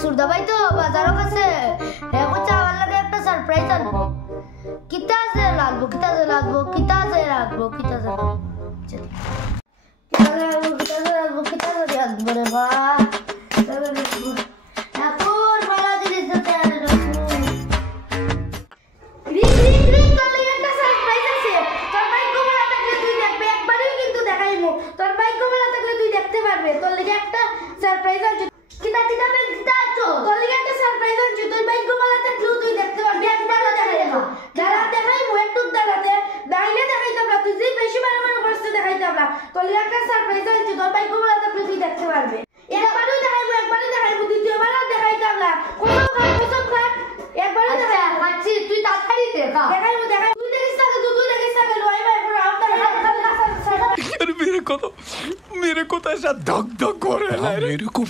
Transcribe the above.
সুরদা ভাই তো বাজারও গেছে এখন চাওয়ার লাগে একটা সারপ্রাইজ আনবো কিতা আছে লাগবো কিতা আছে লাগবো কিতা আছে লাগবো কিতা আছে লাগবো রে বা এখন মালা জিনিস দিতে আরে তোর বাইক গোবলা থাকলে তুই দেখতে পারবে তোর লাগি একটা সারপ্রাইজ আছে কিতা কিতা কিতা আছো তোর লাগি একটা সারপ্রাইজ আছে তোর বাইক গোবলা থাকলে তুই দেখতে পারবি একটা দেখাই যারা দেখাই মু একটু দেখাতে দাইলে দেখাইতাম না তুই যে বেশি বারবার করছিস দেখাইতাম না তোর লাগি একটা সারপ্রাইজ আছে তোর বাইক গোবলা থাকলে তুই দেখতে পারবে একবারই দেখাইবো দ্বিতীয়বার দেখাইতাম না কসম খা একবারই দেখাই আচ্ছা তুই তাড়াতাড়ি দেখা দেখাইবো তুই দেখিস না তুই দেখিস না লই ভাই পুরো আউট मेरे को तो ऐसा धक धक हो रहा है मेरे को